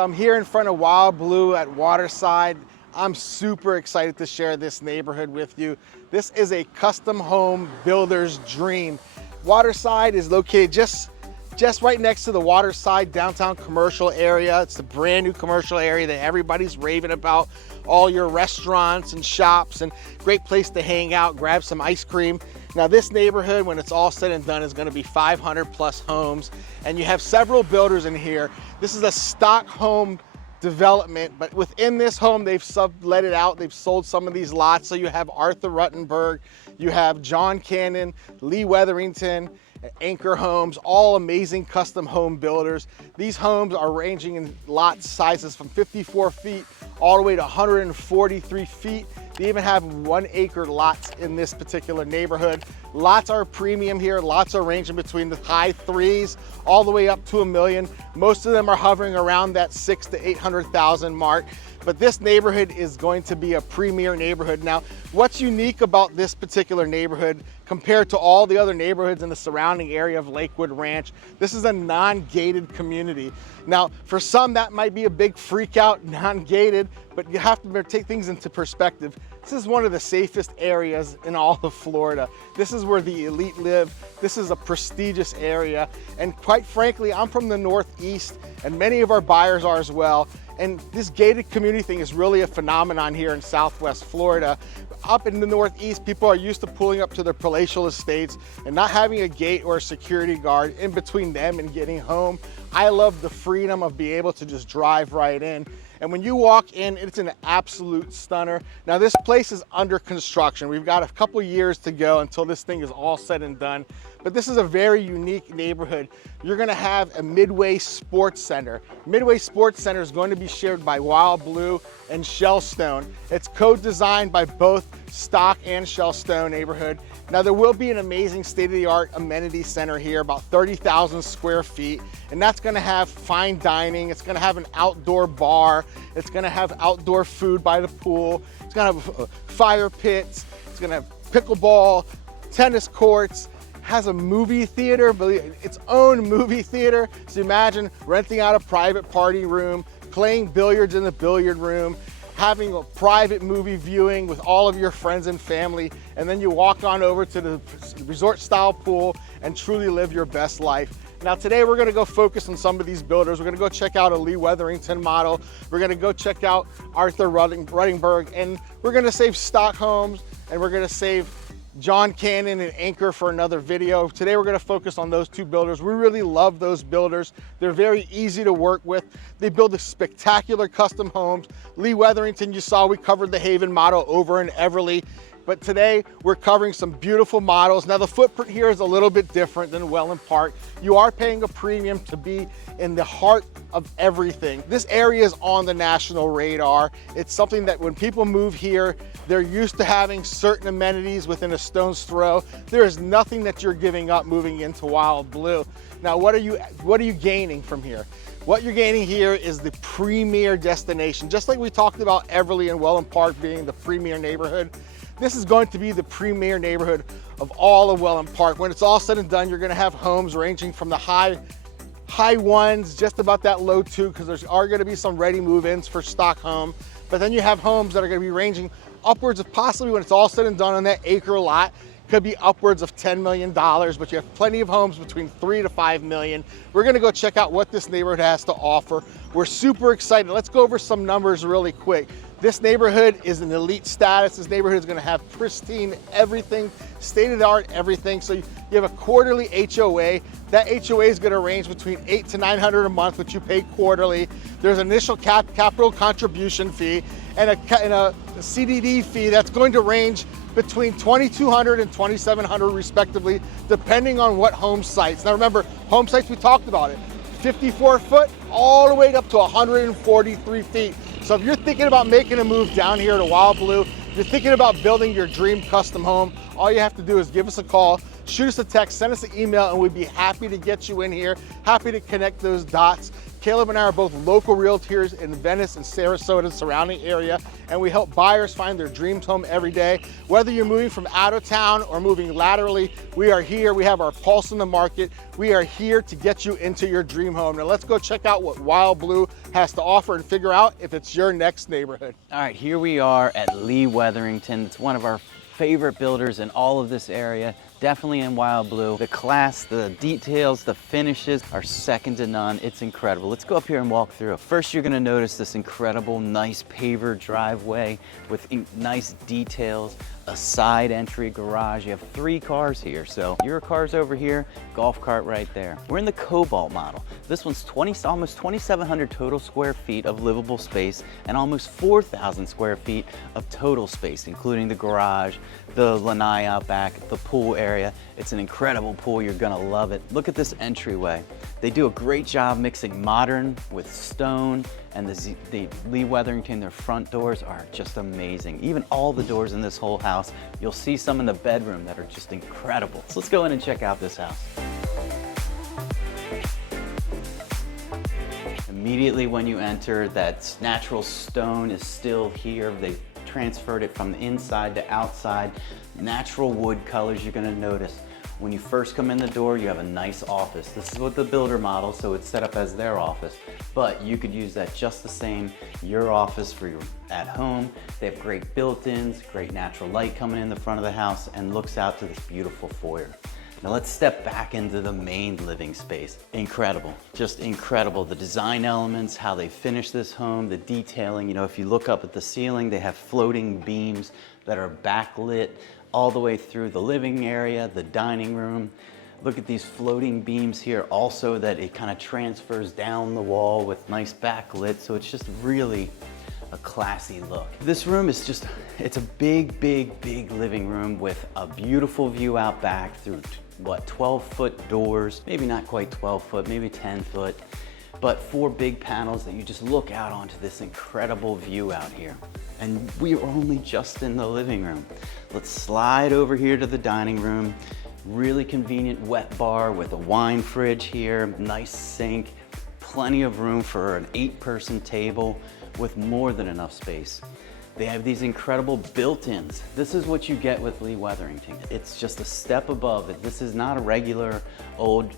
So I'm here in front of Wild Blue at Waterside. I'm super excited to share this neighborhood with you. This is a custom home builder's dream. Waterside is located just right next to the Waterside downtown commercial area. It's the brand new commercial area that everybody's raving about. All your restaurants and shops, and great place to hang out, grab some ice cream. Now this neighborhood, when it's all said and done, is gonna be 500 plus homes, and you have several builders in here. This is a stock home development, but within this home, they've sublet it out. They've sold some of these lots. So you have Arthur Ruttenberg, you have John Cannon, Lee Weatherington, Anchor Homes, all amazing custom home builders. These homes are ranging in lot sizes from 54 feet all the way to 143 feet. They even have 1 acre lots in this particular neighborhood. Lots are premium here. Lots are ranging between the high threes all the way up to $1 million. Most of them are hovering around that 600,000 to 800,000 mark. But this neighborhood is going to be a premier neighborhood. Now, what's unique about this particular neighborhood compared to all the other neighborhoods in the surrounding area of Lakewood Ranch? This is a non-gated community. Now, for some, that might be a big freak out, non-gated, but you have to take things into perspective. This is one of the safest areas in all of Florida. This is where the elite live. This is a prestigious area. And quite frankly, I'm from the Northeast, and many of our buyers are as well. And this gated community thing is really a phenomenon here in Southwest Florida. Up in the Northeast, people are used to pulling up to their palatial estates and not having a gate or a security guard in between them and getting home. I love the freedom of being able to just drive right in. And when you walk in, it's an absolute stunner. Now this place is under construction. We've got a couple years to go until this thing is all said and done. But this is a very unique neighborhood. You're gonna have a Midway Sports Center. Midway Sports Center is going to be shared by Wild Blue and Shellstone. It's co-designed by both Stock and Shellstone neighborhood. Now there will be an amazing state-of-the-art amenity center here, about 30,000 square feet, and that's gonna have fine dining. It's gonna have an outdoor bar. It's gonna have outdoor food by the pool. It's gonna have fire pits. It's gonna have pickleball, tennis courts. Has a movie theater, its own movie theater. So imagine renting out a private party room, playing billiards in the billiard room, having a private movie viewing with all of your friends and family, and then you walk on over to the resort style pool and truly live your best life. Now today we're gonna go focus on some of these builders. We're gonna go check out a Lee Weatherington model. We're gonna go check out Arthur Ruttenberg, and we're gonna save stock homes, and we're gonna save John Cannon and Anchor for another video. Today we're gonna focus on those two builders. We really love those builders. They're very easy to work with. They build spectacular custom homes. Lee Weatherington, you saw we covered the Haven model over in Everly. But today we're covering some beautiful models. Now the footprint here is a little bit different than Welland Park. You are paying a premium to be in the heart of everything. This area is on the national radar. It's something that when people move here, they're used to having certain amenities within a stone's throw. There is nothing that you're giving up moving into Wild Blue. Now what are you gaining from here? What you're gaining here is the premier destination. Just like we talked about Everly and Welland Park being the premier neighborhood, this is going to be the premier neighborhood of all of Welland Park. When it's all said and done, you're gonna have homes ranging from the high ones, just about that low two, because there are gonna be some ready move-ins for stock home. But then you have homes that are gonna be ranging upwards of, possibly when it's all said and done on that acre lot, could be upwards of $10 million, but you have plenty of homes between 3 to 5 million. We're gonna go check out what this neighborhood has to offer. We're super excited. Let's go over some numbers really quick. This neighborhood is an elite status. This neighborhood is gonna have pristine everything, state-of-the-art everything. So you have a quarterly HOA. That HOA is gonna range between $800 to $900 a month, which you pay quarterly. There's an initial capital contribution fee and a CDD fee that's going to range between $2,200 and $2,700 respectively, depending on what home sites. Now remember, home sites, we talked about it, 54 foot all the way up to 143 feet. So if you're thinking about making a move down here to Wild Blue, if you're thinking about building your dream custom home, all you have to do is give us a call, shoot us a text, send us an email, and we'd be happy to get you in here, happy to connect those dots. Caleb and I are both local realtors in Venice and Sarasota surrounding area, and we help buyers find their dream home every day. Whether you're moving from out of town or moving laterally, we are here. We have our pulse in the market. We are here to get you into your dream home. Now let's go check out what Wild Blue has to offer and figure out if it's your next neighborhood. All right, here we are at Lee Weatherington. It's one of our favorite builders in all of this area. Definitely in Wild Blue. The class, the details, the finishes are second to none. It's incredible. Let's go up here and walk through. First, you're gonna notice this incredible, nice paver driveway with nice details, a side entry garage. You have 3 cars here. So your car's over here, golf cart right there. We're in the Cobalt model. This one's almost 2,700 total square feet of livable space and almost 4,000 square feet of total space, including the garage, the lanai out back, the pool area. It's an incredible pool. You're gonna love it. Look at this entryway. They do a great job mixing modern with stone, and the Lee Weatherington, their front doors are just amazing. Even all the doors in this whole house, you'll see some in the bedroom that are just incredible. So let's go in and check out this house. Immediately when you enter, that natural stone is still here. They transferred it from the inside to outside. Natural wood colors you're gonna notice. When you first come in the door, you have a nice office. This is what the builder model, so it's set up as their office, but you could use that just the same, your office for your at home. They have great built-ins, great natural light coming in the front of the house, and looks out to this beautiful foyer. Now let's step back into the main living space. Incredible, just incredible. The design elements, how they finish this home, the detailing. You know, if you look up at the ceiling, they have floating beams that are backlit all the way through the living area, the dining room. Look at these floating beams here also, that it kind of transfers down the wall with nice backlit. So it's just really a classy look. This room is just, it's a big, big, big living room with a beautiful view out back through, what, 12-foot doors, maybe not quite 12 foot, maybe 10 foot, but 4 big panels that you just look out onto this incredible view out here. And we are only just in the living room. Let's slide over here to the dining room. Really convenient wet bar with a wine fridge here, nice sink, plenty of room for an 8-person table with more than enough space. They have these incredible built-ins. This is what you get with Lee Weatherington. It's just a step above it. This is not a regular old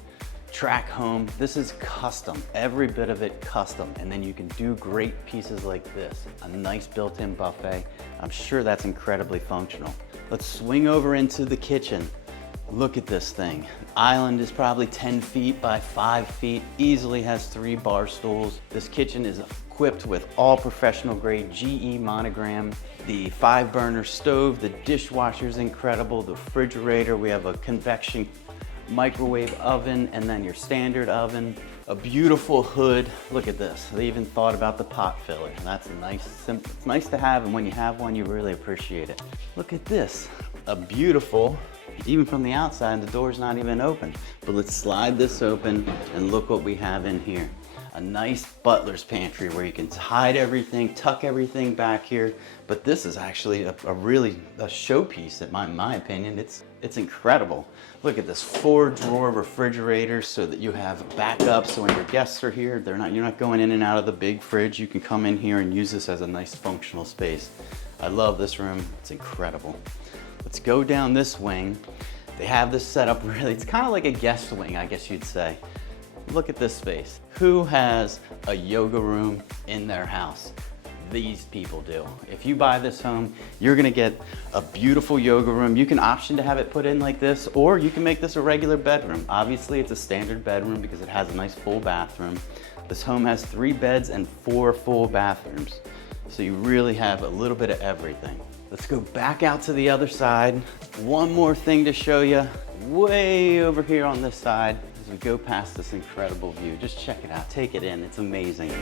track home. This is custom, every bit of it custom. And then you can do great pieces like this. A nice built-in buffet. I'm sure that's incredibly functional. Let's swing over into the kitchen. Look at this thing. Island is probably 10 feet by 5 feet, easily has 3 bar stools. This kitchen is equipped with all professional grade GE monogram. The 5-burner stove, the dishwasher's incredible, the refrigerator, we have a convection microwave oven, and then your standard oven. A beautiful hood. Look at this. They even thought about the pot filler. And that's a nice, simple, it's nice to have, and when you have one, you really appreciate it. Look at this. A beautiful, even from the outside, the door's not even open. But let's slide this open and look what we have in here. A nice butler's pantry where you can hide everything, tuck everything back here. But this is actually a really showpiece, in my opinion. It's incredible. Look at this 4-drawer refrigerator so that you have backup. So when your guests are here, you're not going in and out of the big fridge. You can come in here and use this as a nice functional space. I love this room. It's incredible. Let's go down this wing. They have this set up really, it's kind of like a guest wing, I guess you'd say. Look at this space. Who has a yoga room in their house? These people do. If you buy this home, you're gonna get a beautiful yoga room. You can option to have it put in like this, or you can make this a regular bedroom. Obviously, it's a standard bedroom because it has a nice full bathroom. This home has 3 beds and 4 full bathrooms. So you really have a little bit of everything. Let's go back out to the other side. One more thing to show you, way over here on this side, as we go past this incredible view. Just check it out, take it in, it's amazing.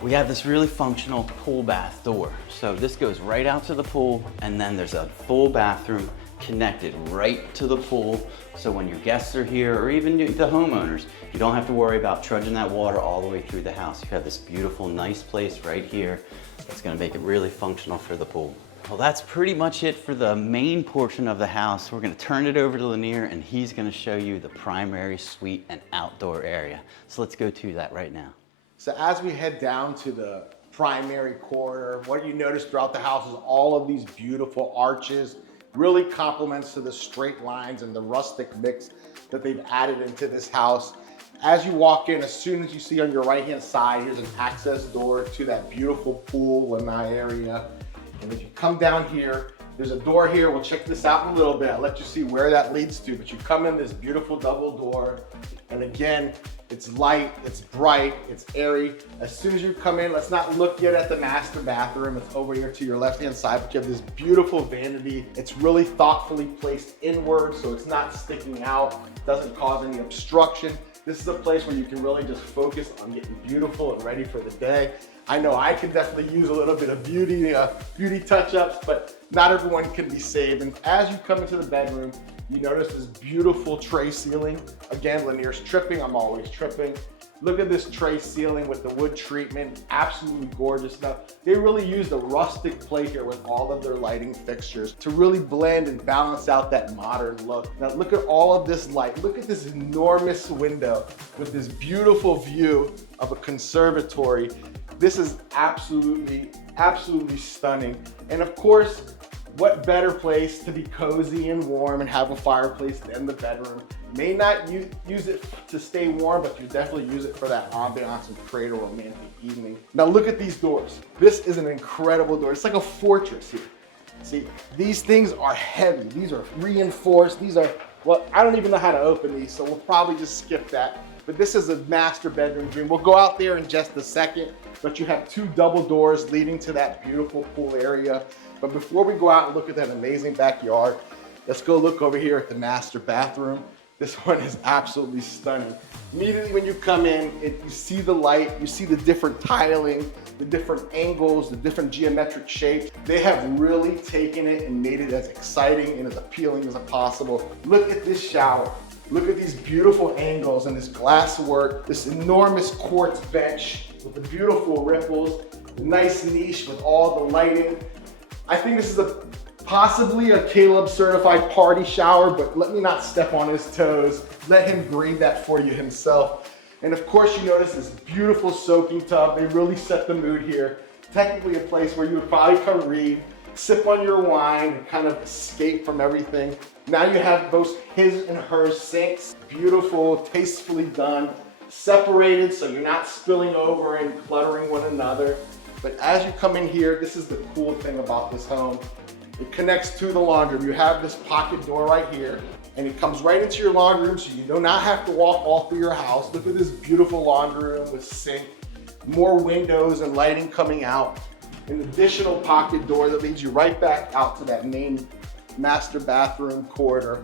We have this really functional pool bath door. So this goes right out to the pool, and then there's a full bathroom connected right to the pool. So when your guests are here, or even the homeowners, you don't have to worry about trudging that water all the way through the house. You have this beautiful, nice place right here that's gonna make it really functional for the pool. Well, that's pretty much it for the main portion of the house. We're gonna turn it over to Lanir and he's gonna show you the primary suite and outdoor area. So let's go to that right now. So as we head down to the primary corridor, what you notice throughout the house is all of these beautiful arches, really complements to the straight lines and the rustic mix that they've added into this house. As you walk in, as soon as you see on your right-hand side, here's an access door to that beautiful pool in that area. And if you come down here, there's a door here. We'll check this out in a little bit. I'll let you see where that leads to, but you come in this beautiful double door. And again, it's light, it's bright, it's airy. As soon as you come in, let's not look yet at the master bathroom. It's over here to your left-hand side, but you have this beautiful vanity. It's really thoughtfully placed inward, so it's not sticking out. It doesn't cause any obstruction. This is a place where you can really just focus on getting beautiful and ready for the day. I know I can definitely use a little bit of beauty touch-ups, but not everyone can be saved. And as you come into the bedroom, you notice this beautiful tray ceiling. Again, Lanir's tripping, I'm always tripping. Look at this tray ceiling with the wood treatment, absolutely gorgeous. Now, they really used a rustic play here with all of their lighting fixtures to really blend and balance out that modern look. Now look at all of this light. Look at this enormous window with this beautiful view of a conservatory. This is absolutely, absolutely stunning. And of course, what better place to be cozy and warm and have a fireplace than the bedroom? May not use it to stay warm, but you definitely use it for that ambiance and create a romantic evening. Now look at these doors. This is an incredible door. It's like a fortress here. See, these things are heavy. These are reinforced. These are, well, I don't even know how to open these, so we'll probably just skip that. But this is a master bedroom dream. We'll go out there in just a second, but you have two double doors leading to that beautiful pool area. But before we go out and look at that amazing backyard, let's go look over here at the master bathroom. This one is absolutely stunning. Immediately when you come in, you see the light, you see the different tiling, the different angles, the different geometric shapes. They have really taken it and made it as exciting and as appealing as possible. Look at this shower. Look at these beautiful angles and this glass work, this enormous quartz bench with the beautiful ripples, the nice niche with all the lighting. I think this is possibly a Caleb certified party shower, but let me not step on his toes. Let him grade that for you himself. And of course you notice this beautiful soaking tub. They really set the mood here. Technically a place where you would probably come read, sip on your wine, and kind of escape from everything. Now you have both his and her sinks, beautiful, tastefully done, separated so you're not spilling over and cluttering one another. But as you come in here, this is the cool thing about this home. It connects to the laundry room. You have this pocket door right here, and it comes right into your laundry room, so you do not have to walk all through your house. Look at this beautiful laundry room with sink, more windows and lighting coming out. An additional pocket door that leads you right back out to that main master bathroom corridor.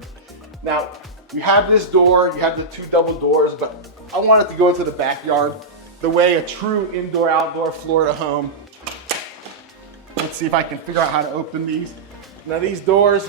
Now, you have this door, you have the two double doors, but I wanted to go into the backyard the way a true indoor-outdoor Florida home. Let's see if I can figure out how to open these. Now these doors,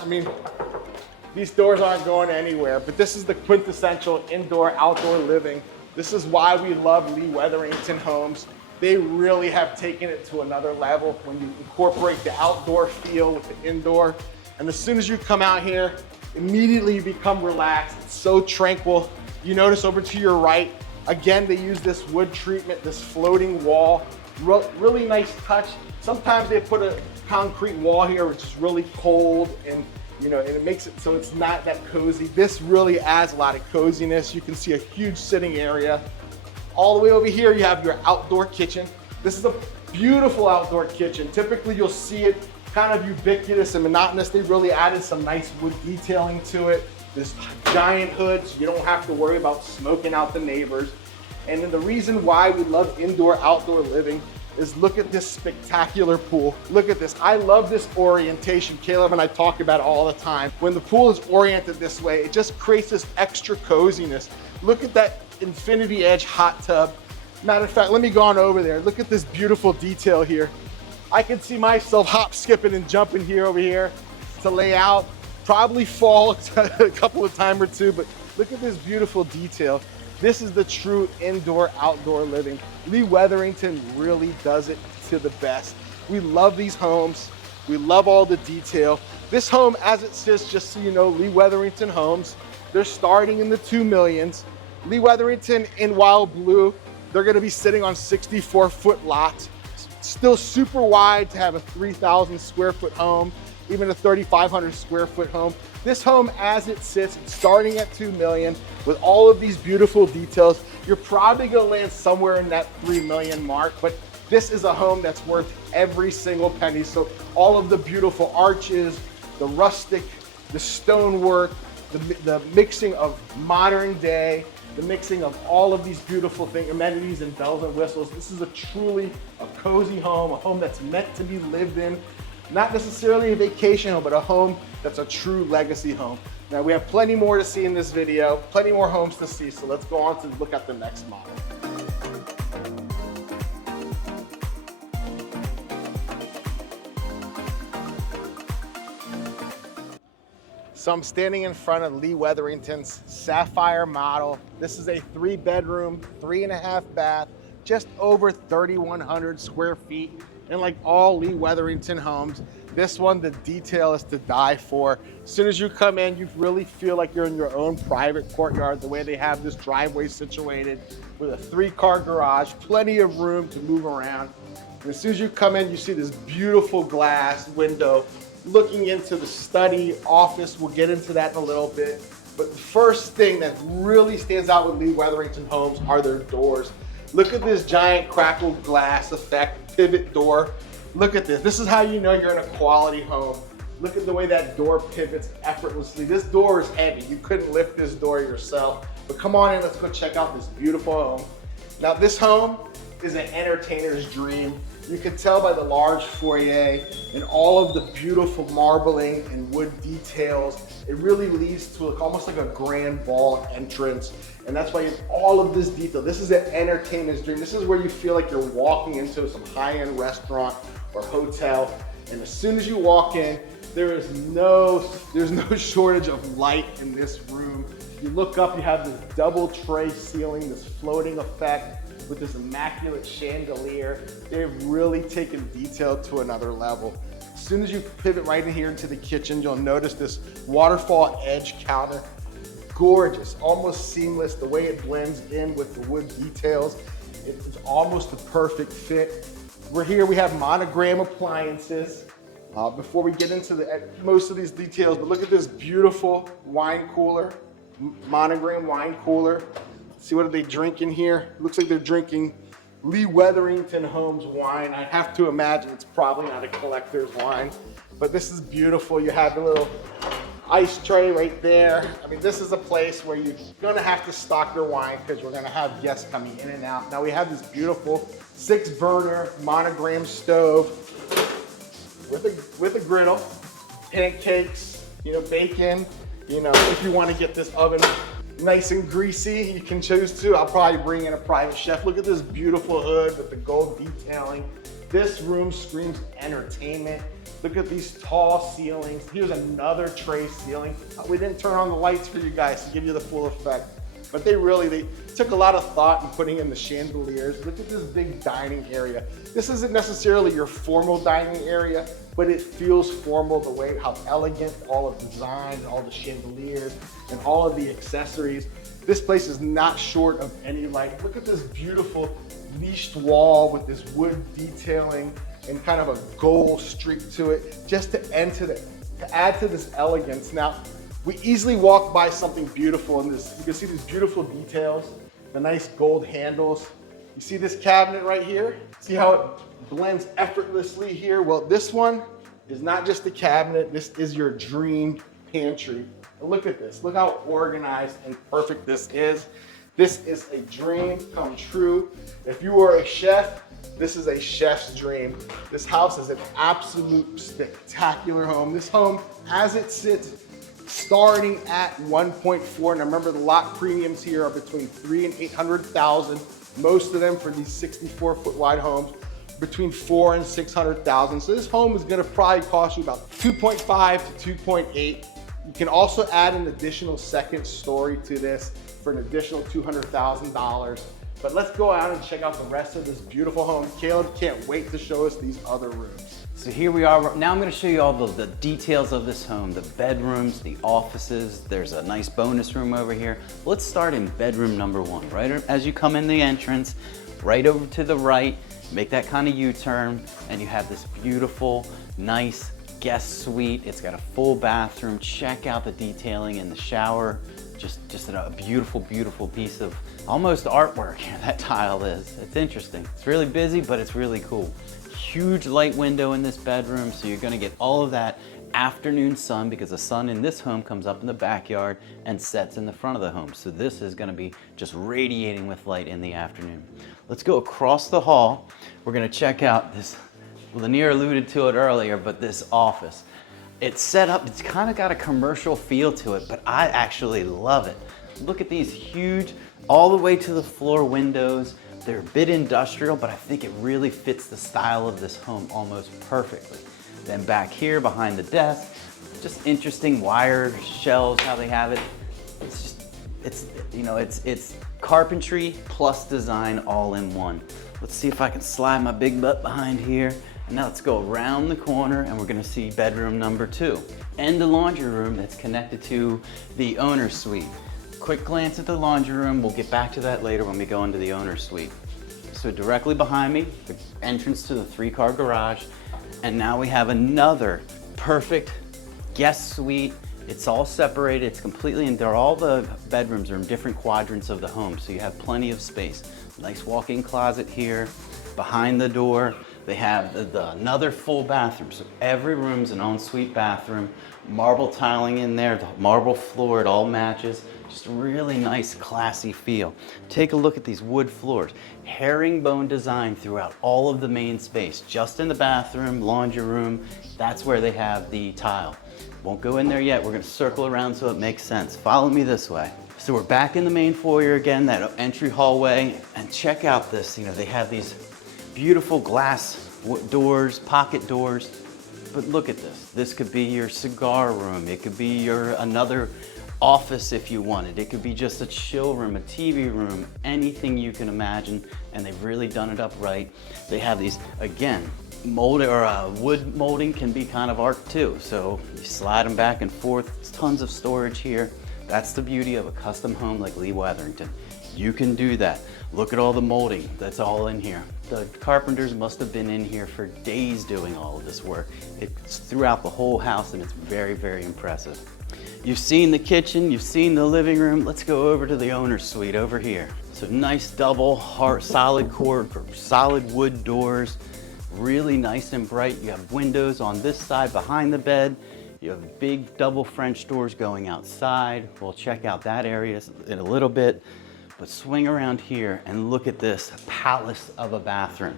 these doors aren't going anywhere, but this is the quintessential indoor-outdoor living. This is why we love Lee Wetherington homes. They really have taken it to another level when you incorporate the outdoor feel with the indoor. And as soon as you come out here, immediately you become relaxed. It's so tranquil. You notice over to your right, again, they use this wood treatment, this floating wall. Really nice touch. Sometimes they put a concrete wall here, which is really cold and and it makes it so it's not that cozy. This really adds a lot of coziness. You can see a huge sitting area. All the way over here, you have your outdoor kitchen. This is a beautiful outdoor kitchen. Typically, you'll see it kind of ubiquitous and monotonous. They really added some nice wood detailing to it. This giant hood, so you don't have to worry about smoking out the neighbors. And then the reason why we love indoor-outdoor living is look at this spectacular pool. Look at this. I love this orientation. Caleb and I talk about it all the time. When the pool is oriented this way, it just creates this extra coziness. Look at that infinity edge hot tub. Matter of fact, let me go on over there. Look at this beautiful detail here. I can see myself hop, skipping, and jumping over here to lay out. Probably fall a couple of times or two, but look at this beautiful detail. This is the true indoor-outdoor living. Lee Wetherington really does it to the best. We love these homes. We love all the detail. This home, as it sits, just so you know, Lee Wetherington Homes, they're starting in the 2 millions. Lee Wetherington in Wild Blue, they're gonna be sitting on 64-foot lots. Still super wide to have a 3,000 square foot home, even a 3,500 square foot home. This home, as it sits, starting at 2 million, with all of these beautiful details, you're probably gonna land somewhere in that 3 million mark, but this is a home that's worth every single penny. So all of the beautiful arches, the rustic, the stonework, the mixing of modern day, the mixing of all of these beautiful things, amenities and bells and whistles. This is truly a cozy home, a home that's meant to be lived in. Not necessarily a vacation home, but a home that's a true legacy home. Now we have plenty more to see in this video, plenty more homes to see, so let's go on to look at the next model. So I'm standing in front of Lee Wetherington's Sapphire Model. This is a 3-bedroom, 3.5 bath, just over 3,100 square feet. And like all Lee Wetherington homes, this one, the detail is to die for. As soon as you come in, you really feel like you're in your own private courtyard, the way they have this driveway situated with a 3-car garage, plenty of room to move around. And as soon as you come in, you see this beautiful glass window looking into the study, office. We'll get into that in a little bit. But the first thing that really stands out with Lee Wetherington homes are their doors. Look at this giant crackled glass effect pivot door. Look at this. This is how you know you're in a quality home. Look at the way that door pivots effortlessly. This door is heavy. You couldn't lift this door yourself. But come on in, let's go check out this beautiful home. Now this home is an entertainer's dream. You can tell by the large foyer and all of the beautiful marbling and wood details. It really leads to almost like a grand ball entrance. And that's why it's all of this detail. This is an entertainer's dream. This is where you feel like you're walking into some high-end restaurant or hotel. And as soon as you walk in, there's no shortage of light in this room. You look up, you have this double tray ceiling, this floating effect with this immaculate chandelier. They've really taken detail to another level. As soon as you pivot right in here into the kitchen, you'll notice this waterfall edge counter. Gorgeous, almost seamless, the way it blends in with the wood details. It's almost a perfect fit. We're here, we have monogram appliances. Before we get into most of these details, but look at this beautiful wine cooler, monogram wine cooler. See what are they drinking here? Looks like they're drinking Lee Wetherington Homes wine. I have to imagine it's probably not a collector's wine, but this is beautiful. You have a little ice tray right there. I mean, this is a place where you're gonna have to stock your wine because we're gonna have guests coming in and out. Now we have this beautiful 6-burner monogram stove with a griddle, pancakes, bacon. If you want to get this oven nice and greasy, you can choose to. I'll probably bring in a private chef. Look at this beautiful hood with the gold detailing. This room screams entertainment. Look at these tall ceilings. Here's another tray ceiling. We didn't turn on the lights for you guys to give you the full effect, but they took a lot of thought in putting in the chandeliers. Look at this big dining area. This isn't necessarily your formal dining area, but it feels formal, the way how elegant all of the designs, all the chandeliers, and all of the accessories. This place is not short of any light. Look at this beautiful niched wall with this wood detailing and kind of a gold streak to it, just to add to this elegance. Now, we easily walk by something beautiful in this. You can see these beautiful details, the nice gold handles. You see this cabinet right here? See how it blends effortlessly here? Well, this one is not just a cabinet, this is your dream pantry. And look at this, look how organized and perfect this is. This is a dream come true. If you are a chef, this is a chef's dream. This house is an absolute spectacular home. This home, as it sits, starting at 1.4. And remember, the lot premiums here are between 300,000 and 800,000. Most of them for these 64-foot wide homes, between 400,000 and 600,000. So this home is gonna probably cost you about 2.5 to 2.8. You can also add an additional second story to this for an additional $200,000. But let's go out and check out the rest of this beautiful home. Caleb can't wait to show us these other rooms. So here we are. Now I'm going to show you all the details of this home, the bedrooms, the offices. There's a nice bonus room over here. Let's start in bedroom number 1. Right as you come in the entrance, right over to the right, make that kind of U-turn, and you have this beautiful, nice guest suite. It's got a full bathroom. Check out the detailing in the shower. Just a beautiful, beautiful piece of almost artwork that tile is. It's interesting. It's really busy, but it's really cool. Huge light window in this bedroom, so you're gonna get all of that afternoon sun, because the sun in this home comes up in the backyard and sets in the front of the home. So this is gonna be just radiating with light in the afternoon. Let's go across the hall. We're gonna check out this, Lanir alluded to it earlier, but this office. It's set up, it's kind of got a commercial feel to it, but I actually love it. Look at these huge, all the way to the floor windows. They're a bit industrial, but I think it really fits the style of this home almost perfectly. Then back here behind the desk, just interesting wire shelves, how they have it. It's just, it's carpentry plus design all in one. Let's see if I can slide my big butt behind here. And now let's go around the corner and we're gonna see bedroom number 2. And the laundry room that's connected to the owner's suite. Quick glance at the laundry room. We'll get back to that later when we go into the owner's suite. So directly behind me, the entrance to the 3-car garage. And now we have another perfect guest suite. It's all separated, it's completely, and all the bedrooms are in different quadrants of the home, so you have plenty of space. Nice walk-in closet here. Behind the door, they have another full bathroom. So every room's an ensuite bathroom. Marble tiling in there, the marble floor, it all matches. Just a really nice, classy feel. Take a look at these wood floors. Herringbone design throughout all of the main space. Just in the bathroom, laundry room, that's where they have the tile. Won't go in there yet. We're gonna circle around so it makes sense. Follow me this way. So we're back in the main foyer again, that entry hallway, and check out this. They have these beautiful glass doors, pocket doors, but look at this. This could be your cigar room. It could be your another office if you wanted. It could be just a chill room, a TV room, anything you can imagine, and they've really done it up right. They have these, again, molded or wood molding can be kind of art too. So you slide them back and forth. There's tons of storage here. That's the beauty of a custom home like Lee Wetherington. You can do that. Look at all the molding that's all in here. The carpenters must have been in here for days doing all of this work. It's throughout the whole house and it's very, very impressive. You've seen the kitchen, you've seen the living room. Let's go over to the owner's suite over here. So nice double solid wood doors, really nice and bright. You have windows on this side behind the bed. You have big double French doors going outside. We'll check out that area in a little bit. But swing around here and look at this palace of a bathroom.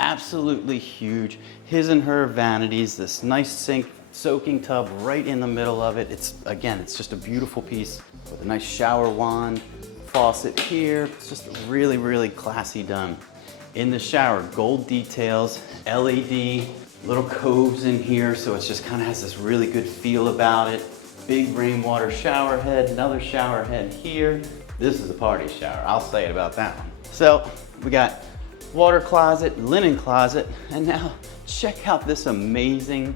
Absolutely huge. His and her vanities, this nice sink, soaking tub right in the middle of it. It's just a beautiful piece with a nice shower wand, faucet here. It's just really, really classy done. In the shower, gold details, LED, little coves in here, so it just kind of has this really good feel about it. Big rainwater shower head, another shower head here. This is a party shower, I'll say it about that one. So we got water closet, linen closet, and now check out this amazing,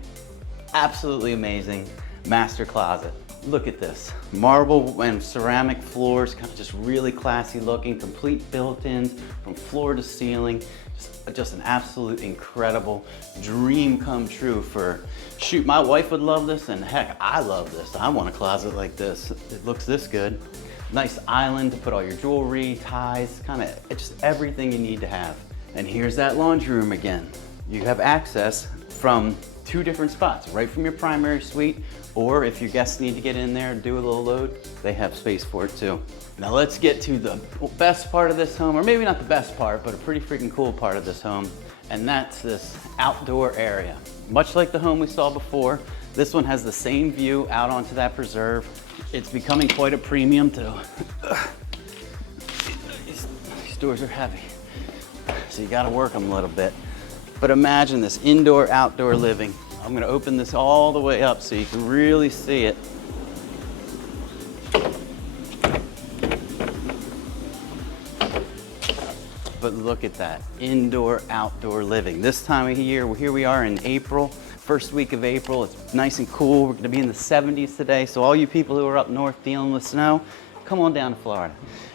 absolutely amazing master closet. Look at this. Marble and ceramic floors, kind of just really classy looking, complete built-ins from floor to ceiling. Just an absolute incredible dream come true for, shoot, my wife would love this, and heck, I love this. I want a closet like this. It looks this good. Nice island to put all your jewelry, ties, kind of just everything you need to have. And here's that laundry room again. You have access from 2 different spots, right from your primary suite, or if your guests need to get in there and do a little load, they have space for it too. Now let's get to the best part of this home, or maybe not the best part, but a pretty freaking cool part of this home, and that's this outdoor area. Much like the home we saw before, this one has the same view out onto that preserve. It's becoming quite a premium too. These doors are heavy, so you gotta work them a little bit. But imagine this indoor, outdoor living. I'm gonna open this all the way up so you can really see it. look at that, indoor, outdoor living. This time of year, here we are in April, first week of April. It's nice and cool. We're gonna be in the 70s today. So all you people who are up north dealing with snow, come on down to Florida.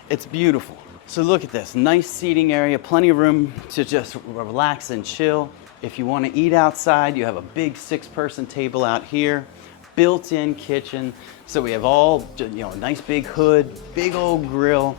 It's beautiful. So look at this, nice seating area, plenty of room to just relax and chill. If you wanna eat outside, you have a big 6-person table out here, built-in kitchen. So we have all, you know, a nice big hood, big old grill,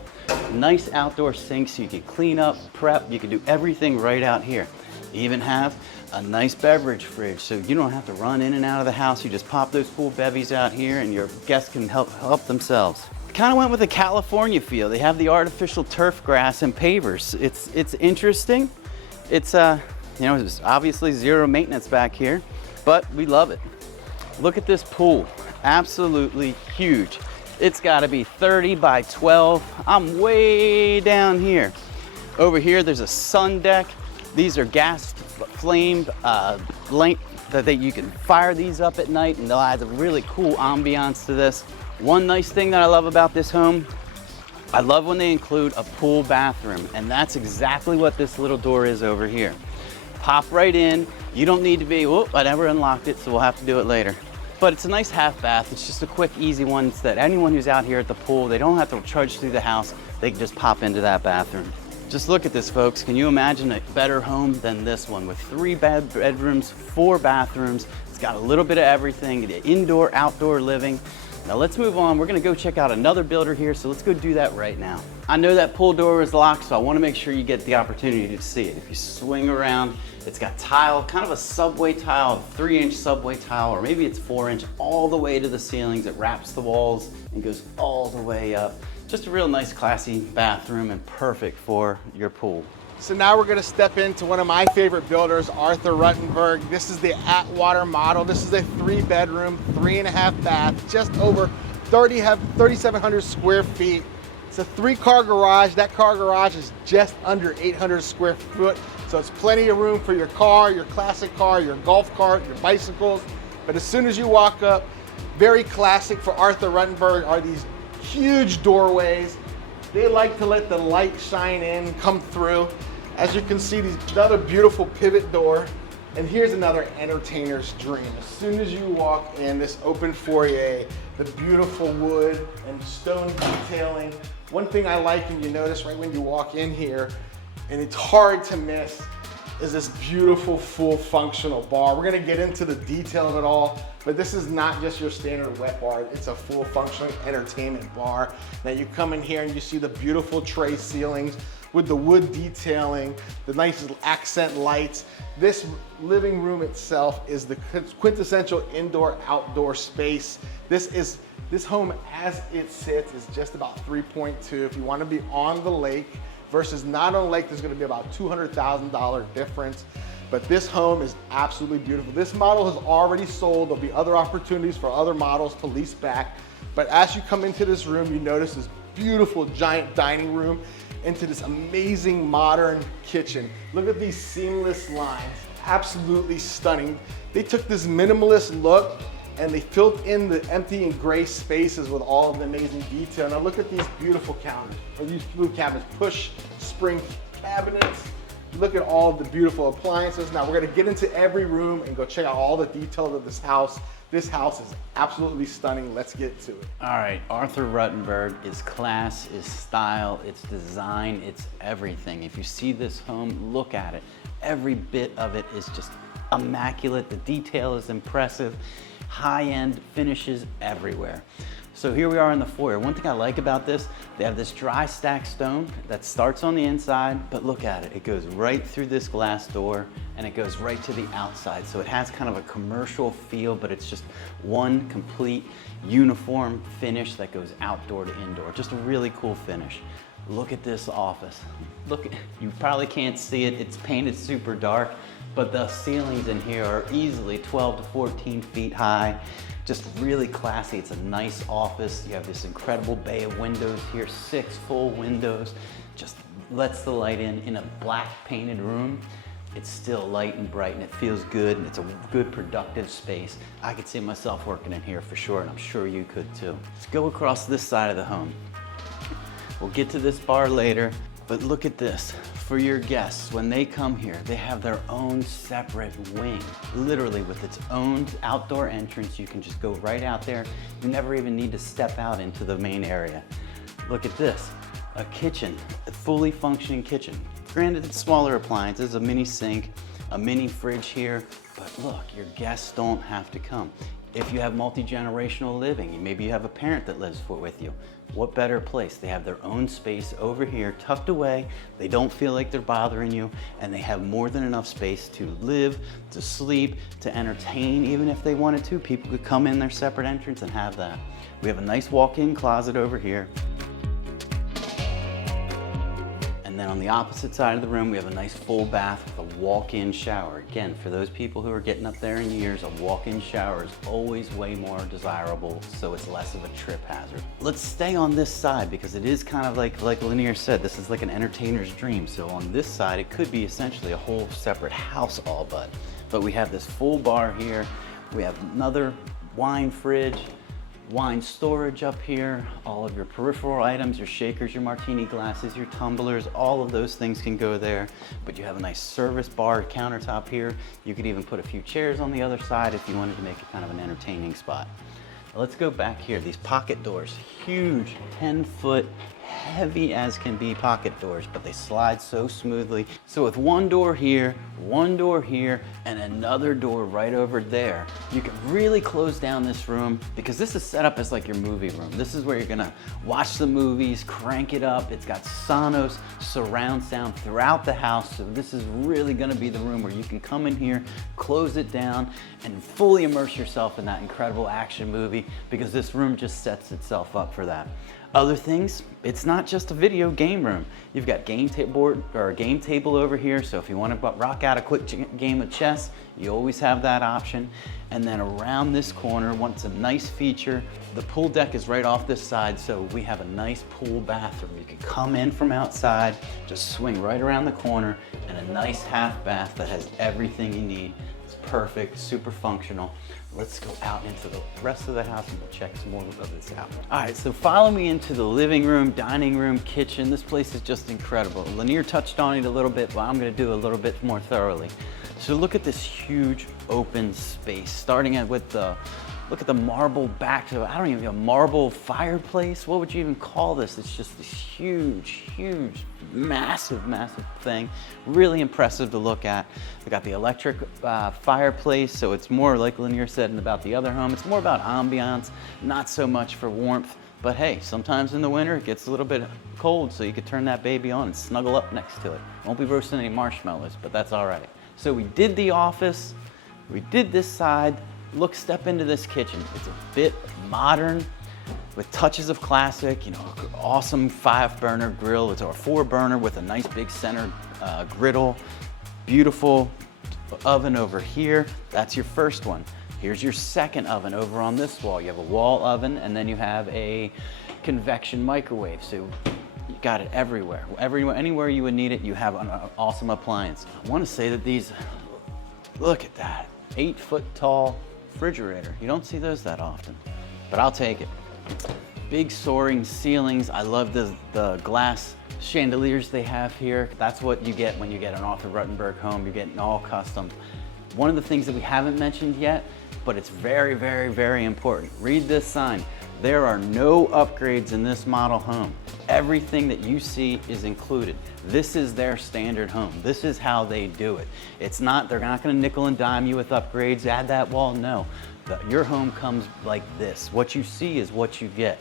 nice outdoor sink so you can clean up, prep, you can do everything right out here. You even have a nice beverage fridge so you don't have to run in and out of the house. You just pop those cool bevies out here and your guests can help themselves. Kind of went with a California feel. They have the artificial turf grass and pavers. It's interesting. It's you know, there's obviously zero maintenance back here, but we love it. Look at this pool, absolutely huge. It's gotta be 30 by 12. I'm way down here. Over here, there's a sun deck. These are gas flamed that you can fire these up at night and they'll add a really cool ambiance to this. One nice thing that I love about this home, I love when they include a pool bathroom, and that's exactly what this little door is over here. Pop right in. You don't need to be, whoop, I never unlocked it, so we'll have to do it later. But it's a nice half bath. It's just a quick, easy one so that anyone who's out here at the pool, they don't have to trudge through the house. They can just pop into that bathroom. Just look at this, folks. Can you imagine a better home than this one with 3 bedrooms, 4 bathrooms? It's got a little bit of everything, the indoor, outdoor living. Now let's move on. We're gonna go check out another builder here, so let's go do that right now. I know that pool door is locked, so I wanna make sure you get the opportunity to see it. If you swing around, it's got tile, kind of a subway tile, a 3-inch subway tile, or maybe it's 4-inch, all the way to the ceilings. It wraps the walls and goes all the way up. Just a real nice, classy bathroom and perfect for your pool. So now we're gonna step into one of my favorite builders, Arthur Ruttenberg. This is the Atwater Model. This is a 3-bedroom, 3.5 bath, just over 3,700 square feet. It's a 3-car garage. That car garage is just under 800 square foot. So it's plenty of room for your car, your classic car, your golf cart, your bicycles. But as soon as you walk up, very classic for Arthur Ruttenberg are these huge doorways. They like to let the light shine in, come through. As you can see, another beautiful pivot door. And here's another entertainer's dream. As soon as you walk in this open foyer, the beautiful wood and stone detailing. One thing I like, and you notice right when you walk in here, and it's hard to miss, is this beautiful full functional bar. We're gonna get into the detail of it all, but this is not just your standard wet bar. It's a full functioning entertainment bar. Now you come in here and you see the beautiful tray ceilings with the wood detailing, the nice accent lights. This living room itself is the quintessential indoor-outdoor space. This home as it sits is just about 3.2. If you wanna be on the lake versus not on the lake, there's gonna be about $200,000 difference. But this home is absolutely beautiful. This model has already sold. There'll be other opportunities for other models to lease back. But as you come into this room, you notice this beautiful giant dining room into this amazing modern kitchen. Look at these seamless lines, absolutely stunning. They took this minimalist look and they filled in the empty and gray spaces with all of the amazing detail. Now look at these beautiful counters, or these blue cabinets, push spring cabinets. Look at all of the beautiful appliances. Now we're gonna get into every room and go check out all the details of this house. This house is absolutely stunning. Let's get to it. All right, Arthur Ruttenberg is class, is style, it's design, it's everything. If you see this home, look at it. Every bit of it is just immaculate. The detail is impressive. High-end finishes everywhere. So here we are in the foyer. One thing I like about this, they have this dry stack stone that starts on the inside, but look at it. It goes right through this glass door and it goes right to the outside. So it has kind of a commercial feel, but it's just one complete uniform finish that goes outdoor to indoor. Just a really cool finish. Look at this office. Look, you probably can't see it. It's painted super dark, but the ceilings in here are easily 12 to 14 feet high. Just really classy. It's a nice office. You have this incredible bay of windows here, 6 full windows. Just lets the light in a black painted room. It's still light and bright and it feels good and it's a good productive space. I could see myself working in here for sure, and I'm sure you could too. Let's go across this side of the home. We'll get to this bar later, but look at this. For your guests, when they come here, they have their own separate wing, literally with its own outdoor entrance. You can just go right out there. You never even need to step out into the main area. Look at this, a kitchen, a fully functioning kitchen. Granted, it's smaller appliances, a mini sink, a mini fridge here, but look, your guests don't have to come. If you have multi-generational living, maybe you have a parent that lives with you, what better place? They have their own space over here, tucked away. They don't feel like they're bothering you, and they have more than enough space to live, to sleep, to entertain. Even if they wanted to, people could come in their separate entrance and have that. We have a nice walk-in closet over here. And then on the opposite side of the room, we have a nice full bath with a walk-in shower. Again, for those people who are getting up there in years, a walk-in shower is always way more desirable, so it's less of a trip hazard. Let's stay on this side because it is kind of like Lanir said, this is like an entertainer's dream. So on this side, it could be essentially a whole separate house all but we have this full bar here. We have another wine fridge, wine storage up here, all of your peripheral items, your shakers, your martini glasses, your tumblers, all of those things can go there. But you have a nice service bar countertop here. You could even put a few chairs on the other side if you wanted to make it kind of an entertaining spot. Now let's go back here. These pocket doors, huge 10-foot, heavy as can be pocket doors, but they slide so smoothly. So with one door here, and another door right over there, you can really close down this room because this is set up as like your movie room. This is where you're gonna watch the movies, crank it up. It's got Sonos surround sound throughout the house. So this is really gonna be the room where you can come in here, close it down, and fully immerse yourself in that incredible action movie because this room just sets itself up for that. Other things, it's not just a video game room. You've got game table over here, so if you want to rock out a quick game of chess, you always have that option. And then around this corner, once a nice feature, the pool deck is right off this side, so we have a nice pool bathroom. You can come in from outside, just swing right around the corner, and a nice half bath that has everything you need. It's perfect, super functional. Let's go out into the rest of the house and we'll check some more of this out. All right, so follow me into the living room, dining room, kitchen. This place is just incredible. Lanir touched on it a little bit, but I'm gonna do a little bit more thoroughly. So look at this huge open space, starting with the, look at the marble back to, I don't even know, a marble fireplace. What would you even call this? It's just this huge, massive thing. Really impressive to look at. We got the electric fireplace, so it's more like Lanir said about the other home. It's more about ambiance, not so much for warmth. But hey, sometimes in the winter it gets a little bit cold, so you could turn that baby on and snuggle up next to it. Won't be roasting any marshmallows, but that's all right. So we did the office, we did this side. Look, step into this kitchen. It's a bit modern with touches of classic, you know, awesome 5-burner grill. It's our 4-burner with a nice big center griddle. Beautiful oven over here. That's your first one. Here's your second oven over on this wall. You have a wall oven and then you have a convection microwave. So you got it everywhere. Anywhere you would need it, you have an awesome appliance. I want to say that these, look at that, 8-foot tall refrigerator. You don't see those that often, but I'll take it. Big soaring ceilings. I love the glass chandeliers they have here. That's what you get when you get an Arthur Ruttenberg home. You're getting all custom. One of the things that we haven't mentioned yet, but it's very important. Read this sign. There are no upgrades in this model home. Everything that you see is included. This is their standard home. This is how they do it. It's not, they're not gonna nickel and dime you with upgrades, add that wall, no. Your home comes like this. What you see is what you get.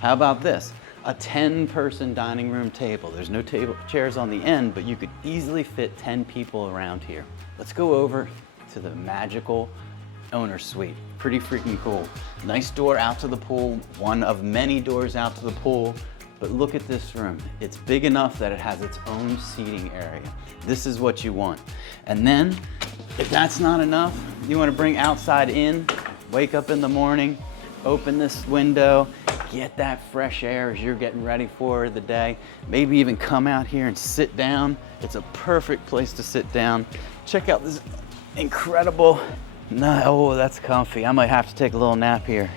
How about this? A 10-person dining room table. There's no chairs on the end, but you could easily fit 10 people around here. Let's go over to the magical owner suite. Pretty freaking cool. Nice door out to the pool, one of many doors out to the pool. But look at this room. It's big enough that it has its own seating area. This is what you want. And then, if that's not enough, you want to bring outside in, wake up in the morning, open this window, get that fresh air as you're getting ready for the day. Maybe even come out here and sit down. It's a perfect place to sit down. Check out this incredible, oh, that's comfy. I might have to take a little nap here.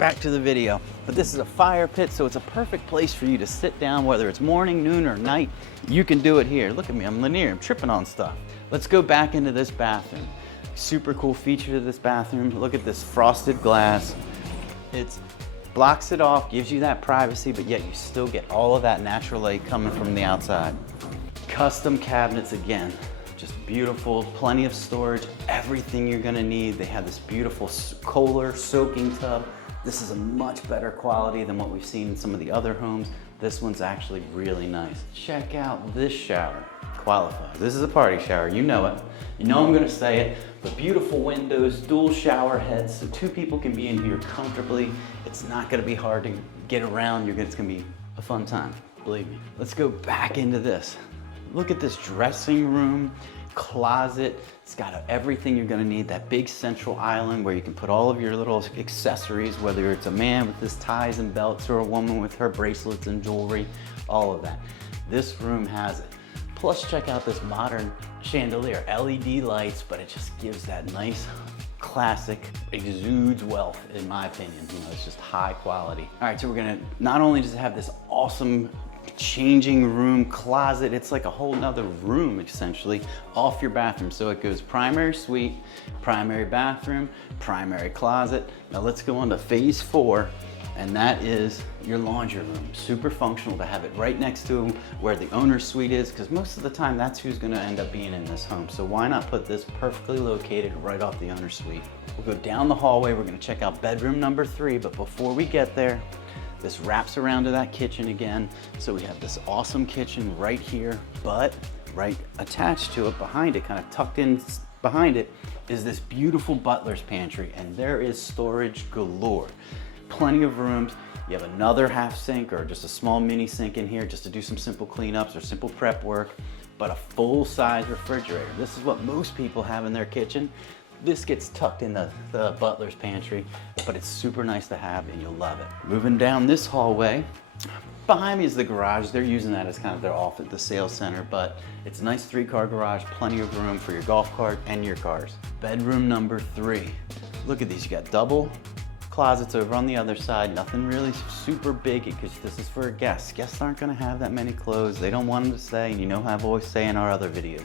back to the video. But this is a fire pit, so it's a perfect place for you to sit down, whether it's morning, noon, or night. You can do it here. Look at me, I'm Lanir, I'm tripping on stuff. Let's go back into this bathroom. Super cool feature to this bathroom. Look at this frosted glass. It blocks it off, gives you that privacy, but yet you still get all of that natural light coming from the outside. Custom cabinets again. Just beautiful, plenty of storage, everything you're gonna need. They have this beautiful Kohler soaking tub. This is a much better quality than what we've seen in some of the other homes. This one's actually really nice. Check out this shower, qualifies. This is a party shower, you know it. You know I'm gonna say it, but beautiful windows, dual shower heads, so two people can be in here comfortably. It's not gonna be hard to get around. It's gonna be a fun time, believe me. Let's go back into this. Look at this dressing room, closet. It's got everything you're gonna need. That big central island where you can put all of your little accessories, whether it's a man with his ties and belts or a woman with her bracelets and jewelry, all of that. This room has it. Plus, check out this modern chandelier, LED lights, but it just gives that nice, classic, exudes wealth, in my opinion. You know, it's just high quality. All right, so we're gonna not only just have this awesome changing room closet, it's like a whole nother room essentially off your bathroom. So it goes primary suite, primary bathroom, primary closet. Now let's go on to phase 4, and that is your laundry room. Super functional to have it right next to where the owner's suite is, because most of the time that's who's gonna end up being in this home. So why not put this perfectly located right off the owner's suite? We'll go down the hallway, we're gonna check out bedroom number 3, but before we get there, this wraps around to that kitchen again. So we have this awesome kitchen right here, but right attached to it, behind it, kind of tucked in behind it, is this beautiful butler's pantry, and there is storage galore. Plenty of rooms. You have another half sink or just a small mini sink in here just to do some simple cleanups or simple prep work, but a full-size refrigerator. This is what most people have in their kitchen. This gets tucked in the butler's pantry, but it's super nice to have and you'll love it. Moving down this hallway, behind me is the garage. They're using that as kind of their office, the sales center, but it's a nice 3-car garage, plenty of room for your golf cart and your cars. Bedroom number 3. Look at these, you got double closets over on the other side, nothing really super big because this is for guests. Guests aren't gonna have that many clothes. They don't want them to stay, and you know how I've always say in our other videos.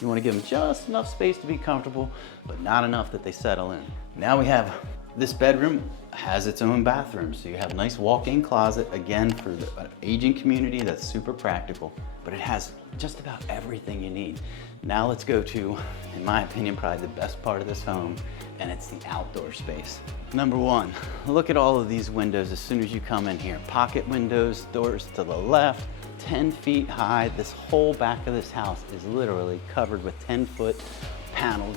You want to give them just enough space to be comfortable, but not enough that they settle in. Now we have this bedroom has its own bathroom, so you have a nice walk-in closet, again, for the aging community. That's super practical, but it has just about everything you need. Now let's go to, in my opinion, probably the best part of this home, and it's the outdoor space. Number 1, look at all of these windows as soon as you come in here. Pocket windows, doors to the left, 10 feet high. This whole back of this house is literally covered with 10-foot paneled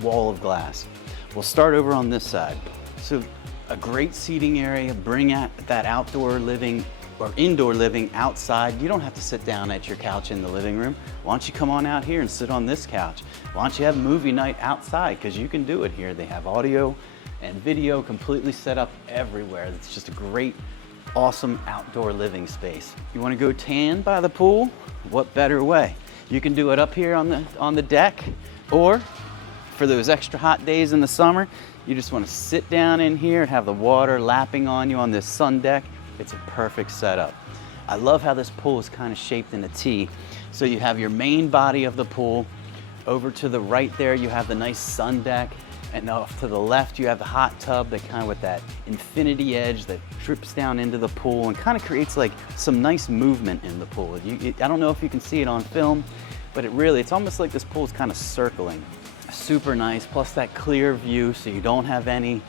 wall of glass. We'll start over on this side. So a great seating area, bring out that outdoor living or indoor living outside. You don't have to sit down at your couch in the living room. Why don't you come on out here and sit on this couch? Why don't you have movie night outside? Because you can do it here. They have audio and video completely set up everywhere. It's just a great, awesome outdoor living space. You want to go tan by the pool? What better way? You can do it up here on the deck, or for those extra hot days in the summer, you just want to sit down in here and have the water lapping on you on this sun deck. It's a perfect setup. I love how this pool is kind of shaped in a T. So you have your main body of the pool. Over to the right there, you have the nice sun deck. And off to the left, you have the hot tub that kind of with that infinity edge that drips down into the pool and kind of creates like some nice movement in the pool. I don't know if you can see it on film, but it's almost like this pool is kind of circling. Super nice, plus that clear view so you don't have any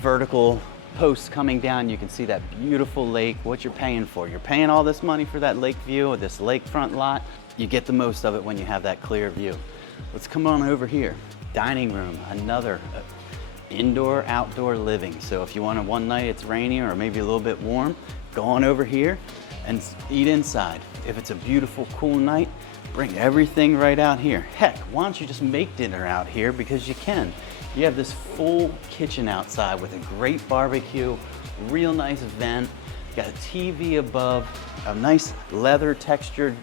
vertical posts coming down. You can see that beautiful lake, what you're paying for. You're paying all this money for that lake view or this lakefront lot. You get the most of it when you have that clear view. Let's come on over here. Dining room, another indoor, outdoor living. So if you want one night it's rainy or maybe a little bit warm, go on over here and eat inside. If it's a beautiful, cool night, bring everything right out here. Heck, why don't you just make dinner out here, because you can. You have this full kitchen outside with a great barbecue, real nice vent, got a TV above, a nice leather textured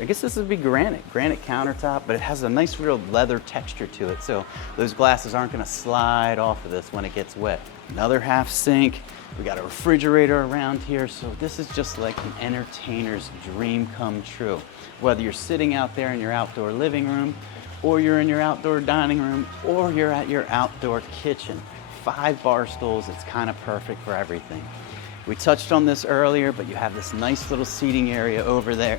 I guess this would be granite countertop, but it has a nice real leather texture to it, so those glasses aren't gonna slide off of this when it gets wet. Another half sink. We got a refrigerator around here, so this is just like an entertainer's dream come true. Whether you're sitting out there in your outdoor living room, or you're in your outdoor dining room, or you're at your outdoor kitchen. 5 bar stools, it's kind of perfect for everything. We touched on this earlier, but you have this nice little seating area over there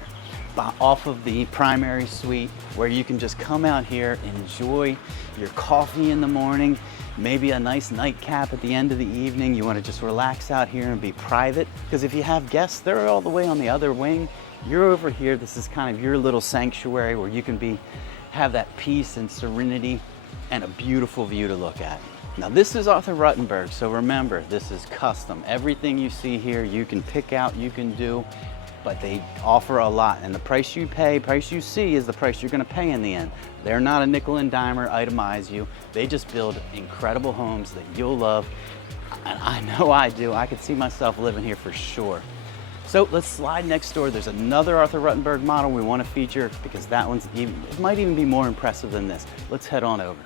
off of the primary suite where you can just come out here and enjoy your coffee in the morning, maybe a nice nightcap at the end of the evening. You want to just relax out here and be private, because if you have guests, they're all the way on the other wing. You're over here. This is kind of your little sanctuary where you can have that peace and serenity and a beautiful view to look at. Now this is Arthur Ruttenberg, so remember, this is custom. Everything you see here, you can pick out, you can do, but they offer a lot, and the price you pay, price you see is the price you're gonna pay in the end. They're not a nickel and dimer, itemize you. They just build incredible homes that you'll love, and I know I do. I could see myself living here for sure. So let's slide next door. There's another Arthur Ruttenberg model we wanna feature because that one's it might even be more impressive than this. Let's head on over.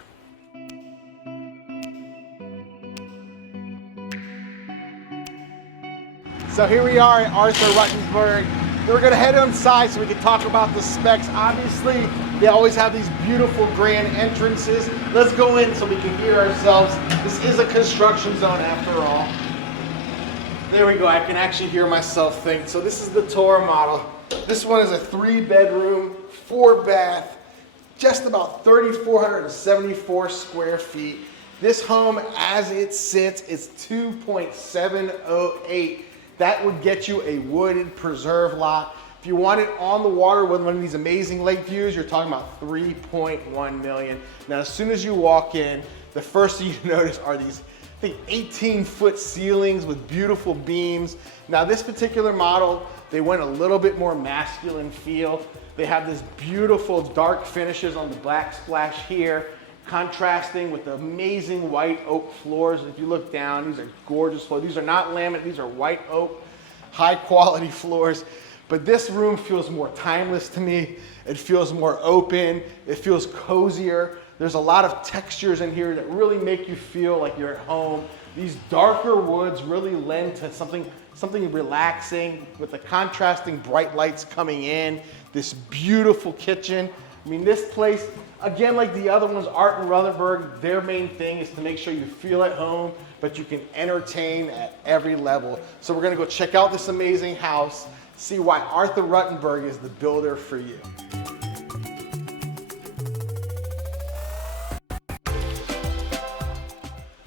So here we are at Arthur Ruttenberg. We're gonna head inside so we can talk about the specs. Obviously, they always have these beautiful grand entrances. Let's go in so we can hear ourselves. This is a construction zone after all. There we go, I can actually hear myself think. So this is the Taura model. This one is a 3-bedroom, 4-bath, just about 3,474 square feet. This home, as it sits, is 2.708. That would get you a wooded preserve lot. If you want it on the water with one of these amazing lake views, you're talking about 3.1 million. Now, as soon as you walk in, the first thing you notice are these, I think, 18-foot ceilings with beautiful beams. Now, this particular model, they went a little bit more masculine feel. They have this beautiful dark finishes on the black splash here, contrasting with the amazing white oak floors. If you look down, these are gorgeous floors. These are not laminate, these are white oak, high quality floors. But this room feels more timeless to me. It feels more open, it feels cozier. There's a lot of textures in here that really make you feel like you're at home. These darker woods really lend to something relaxing with the contrasting bright lights coming in, this beautiful kitchen. I mean, this place, again, like the other ones, Art and Rutherford, their main thing is to make sure you feel at home, but you can entertain at every level. So we're gonna go check out this amazing house, see why Arthur Ruttenberg is the builder for you.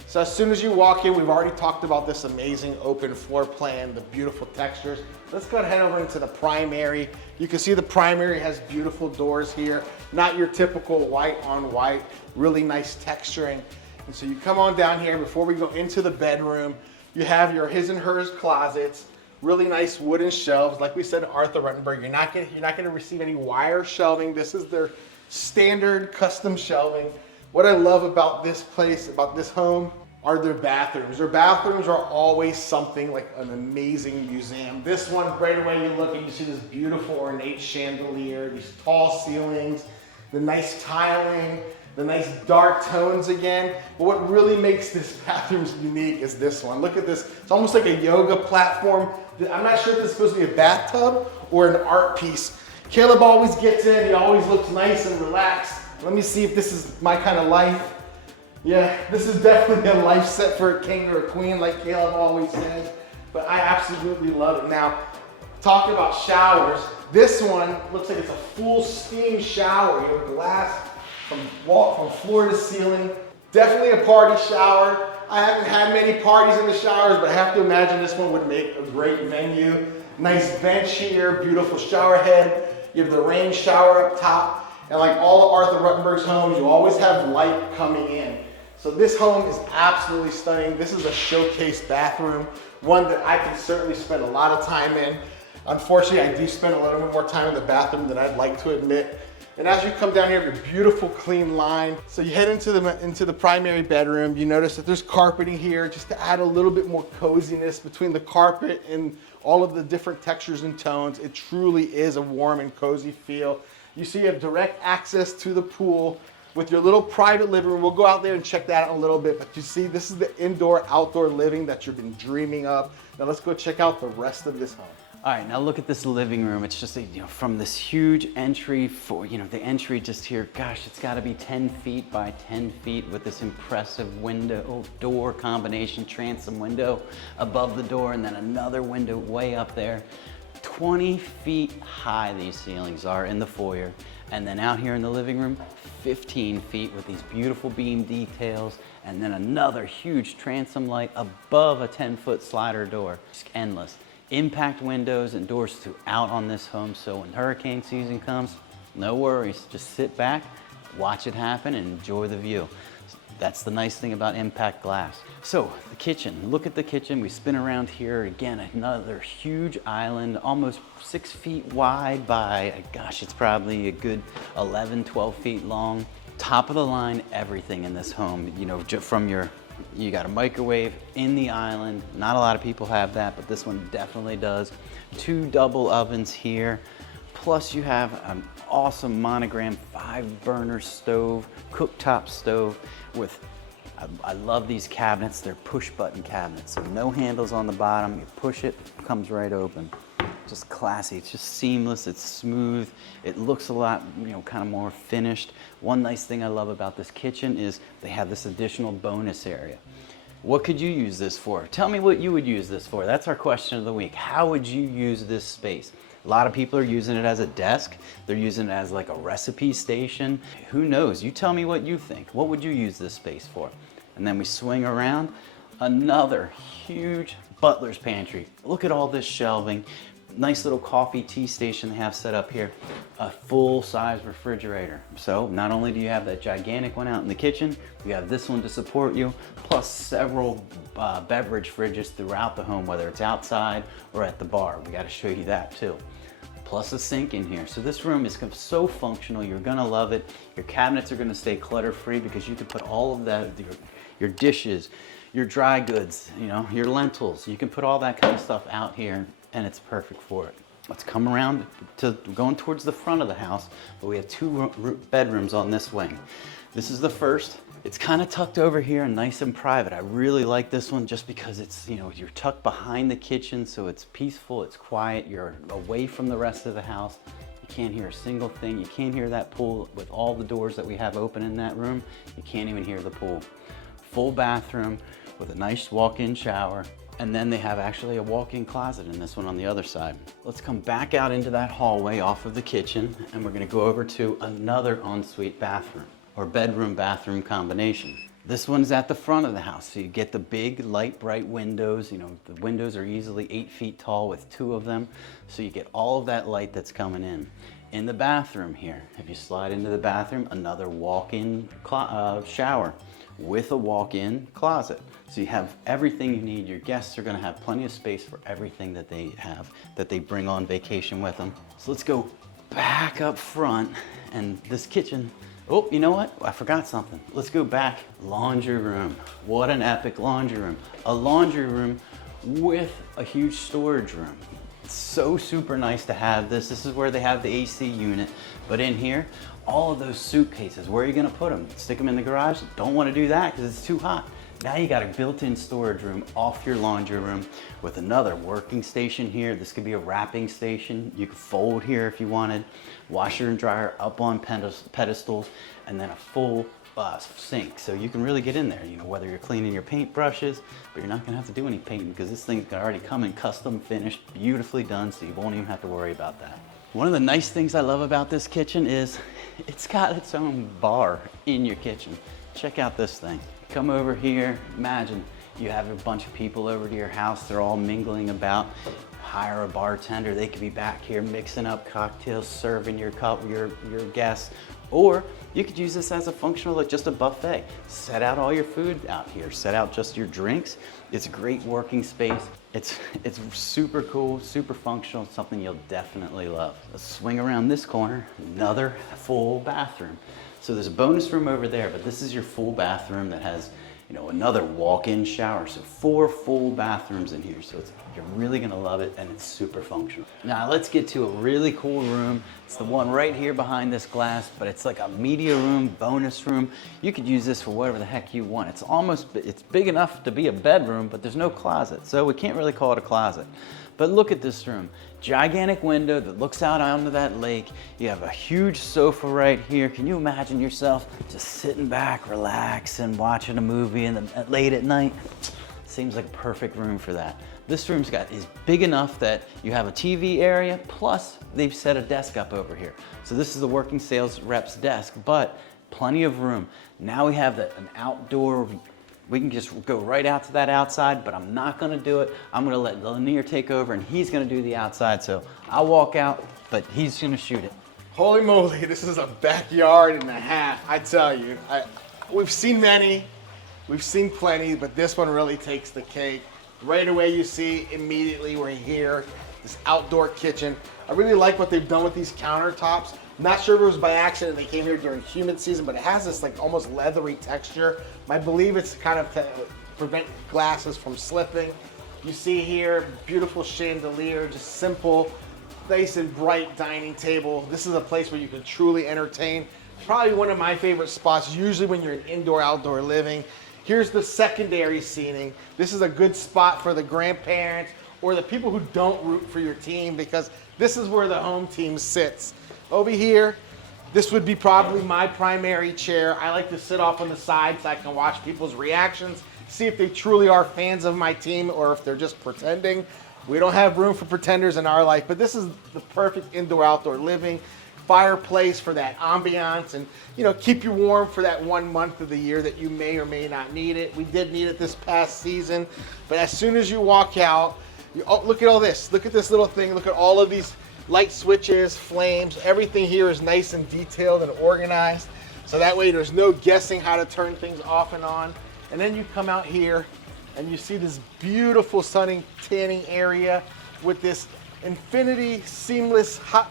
So as soon as you walk in, we've already talked about this amazing open floor plan, the beautiful textures. Let's go ahead over into the primary. You can see the primary has beautiful doors here, not your typical white on white, really nice texturing. And so you come on down here before we go into the bedroom, you have your his and hers closets, really nice wooden shelves. Like we said, Arthur Ruttenberg, you're not gonna receive any wire shelving. This is their standard custom shelving. What I love about this place, about this home, are their bathrooms. Their bathrooms are always something like an amazing museum. This one, right away you look and you see this beautiful ornate chandelier, these tall ceilings, the nice tiling, the nice dark tones again. But what really makes this bathroom unique is this one. Look at this, it's almost like a yoga platform. I'm not sure if this is supposed to be a bathtub or an art piece. Caleb always gets in, he always looks nice and relaxed. Let me see if this is my kind of life. Yeah, this is definitely a life set for a king or a queen, like Caleb always says. But I absolutely love it. Now, talking about showers, this one looks like it's a full steam shower. You have glass from floor to ceiling. Definitely a party shower. I haven't had many parties in the showers, but I have to imagine this one would make a great venue. Nice bench here, beautiful shower head. You have the rain shower up top. And like all of Arthur Ruttenberg's homes, you always have light coming in. So this home is absolutely stunning. This is a showcase bathroom, one that I can certainly spend a lot of time in. Unfortunately, I do spend a little bit more time in the bathroom than I'd like to admit. And as you come down here, you have your beautiful clean line. So you head into the primary bedroom. You notice that there's carpeting here just to add a little bit more coziness between the carpet and all of the different textures and tones. It truly is a warm and cozy feel. You see you have direct access to the pool with your little private living room. We'll go out there and check that out in a little bit, but you see this is the indoor-outdoor living that you've been dreaming of. Now let's go check out the rest of this home. All right, now look at this living room. It's just, from this huge entry the entry just here, gosh, it's gotta be 10 feet by 10 feet with this impressive window door combination, transom window above the door, and then another window way up there. 20 feet high these ceilings are in the foyer. And then out here in the living room, 15 feet with these beautiful beam details, and then another huge transom light above a 10-foot slider door. Just endless. Impact windows and doors throughout on this home, so when hurricane season comes, no worries. Just sit back, watch it happen, and enjoy the view. That's the nice thing about impact glass. So the kitchen, look at the kitchen. We spin around here. Again, another huge island, almost 6 feet wide by, gosh, it's probably a good 11, 12 feet long. Top of the line, everything in this home, you got a microwave in the island. Not a lot of people have that, but this one definitely does. 2 double ovens here. Plus you have an awesome monogram 5-burner stove, cooktop stove with, I love these cabinets. They're push button cabinets. So no handles on the bottom. You push it, it comes right open. Just classy, it's just seamless, it's smooth. It looks a lot, kind of more finished. One nice thing I love about this kitchen is they have this additional bonus area. What could you use this for? Tell me what you would use this for. That's our question of the week. How would you use this space? A lot of people are using it as a desk. They're using it as like a recipe station. Who knows? You tell me what you think. What would you use this space for? And then we swing around. Another huge butler's pantry. Look at all this shelving. Nice little coffee tea station they have set up here. A full-size refrigerator. So not only do you have that gigantic one out in the kitchen, you have this one to support you, plus several beverage fridges throughout the home, whether it's outside or at the bar. We got to show you that too. Plus a sink in here. So this room is so functional, you're gonna love it. Your cabinets are gonna stay clutter-free because you can put all of that, your dishes, your dry goods, your lentils. You can put all that kind of stuff out here and it's perfect for it. Let's come around to going towards the front of the house, but we have 2 bedrooms on this wing. This is the first. It's kind of tucked over here and nice and private. I really like this one just because it's, you're tucked behind the kitchen, so it's peaceful, it's quiet, you're away from the rest of the house. You can't hear a single thing. You can't hear that pool with all the doors that we have open in that room. You can't even hear the pool. Full bathroom with a nice walk-in shower. And then they have actually a walk-in closet in this one on the other side. Let's come back out into that hallway off of the kitchen, and we're gonna go over to another ensuite bathroom, or bedroom-bathroom combination. This one's at the front of the house, so you get the big, light, bright windows. The windows are easily 8 feet tall with 2 of them, so you get all of that light that's coming in. In the bathroom here, if you slide into the bathroom, another walk-in shower with a walk-in closet. So you have everything you need. Your guests are gonna have plenty of space for everything that they have, that they bring on vacation with them. So let's go back up front, and this kitchen, oh, you know what? I forgot something. Let's go back. Laundry room. What an epic laundry room. A laundry room with a huge storage room. It's so super nice to have this. This is where they have the AC unit, but in here, all of those suitcases, where are you gonna put them? Stick them in the garage? Don't wanna do that because it's too hot. Now you got a built-in storage room off your laundry room with another working station here. This could be a wrapping station. You could fold here if you wanted. Washer and dryer up on pedestals, and then a full sink. So you can really get in there, whether you're cleaning your paint brushes, but you're not gonna have to do any painting because this thing's already come in custom finished, beautifully done, so you won't even have to worry about that. One of the nice things I love about this kitchen is it's got its own bar in your kitchen. Check out this thing. Come over here, imagine you have a bunch of people over to your house, they're all mingling about. Hire a bartender, they could be back here mixing up cocktails, serving your guests, Or you could use this as a functional, like just a buffet. Set out all your food out here, set out just your drinks. It's a great working space. It's super cool, super functional, something you'll definitely love. Let's swing around this corner, another full bathroom. So there's a bonus room over there, but this is your full bathroom that has, you know, another walk-in shower. So 4 full bathrooms in here. So you're really gonna love it, and it's super functional. Now let's get to a really cool room. It's the one right here behind this glass, but it's like a media room, bonus room. You could use this for whatever the heck you want. It's big enough to be a bedroom, but there's no closet. So we can't really call it a closet. But look at this room. Gigantic window that looks out onto that lake. You have a huge sofa right here. Can you imagine yourself just sitting back, relaxing, watching a movie late at night? Seems like a perfect room for that. This room's is big enough that you have a TV area, plus they've set a desk up over here. So this is the working sales rep's desk, but plenty of room. Now we have an outdoor. We can just go right out to that outside, but I'm not gonna do it. I'm gonna let Lanir take over, and he's gonna do the outside. So I'll walk out, but he's gonna shoot it. Holy moly, this is a backyard and a half, I tell you. We've seen many, we've seen plenty, but this one really takes the cake. Right away you see immediately we're here, this outdoor kitchen. I really like what they've done with these countertops. Not sure if it was by accident they came here during humid season, but it has this like almost leathery texture. I believe it's kind of to prevent glasses from slipping. You see here, beautiful chandelier, just simple, nice and bright dining table. This is a place where you can truly entertain. Probably one of my favorite spots, usually when you're in indoor-outdoor living. Here's the secondary seating. This is a good spot for the grandparents or the people who don't root for your team, because this is where the home team sits. Over here, this would be probably my primary chair. I like to sit off on the side so I can watch people's reactions, see if they truly are fans of my team or if they're just pretending. We don't have room for pretenders in our life, but this is the perfect indoor-outdoor living. Fireplace for that ambiance, and you know, keep you warm for that 1 month of the year that you may or may not need it. We did need it this past season, but as soon as you walk out, look at all this. Look at this little thing. Look at all of these light switches, flames. Everything here is nice and detailed and organized, so that way there's no guessing how to turn things off and on. And then you come out here and you see this beautiful sunning tanning area with this infinity seamless hot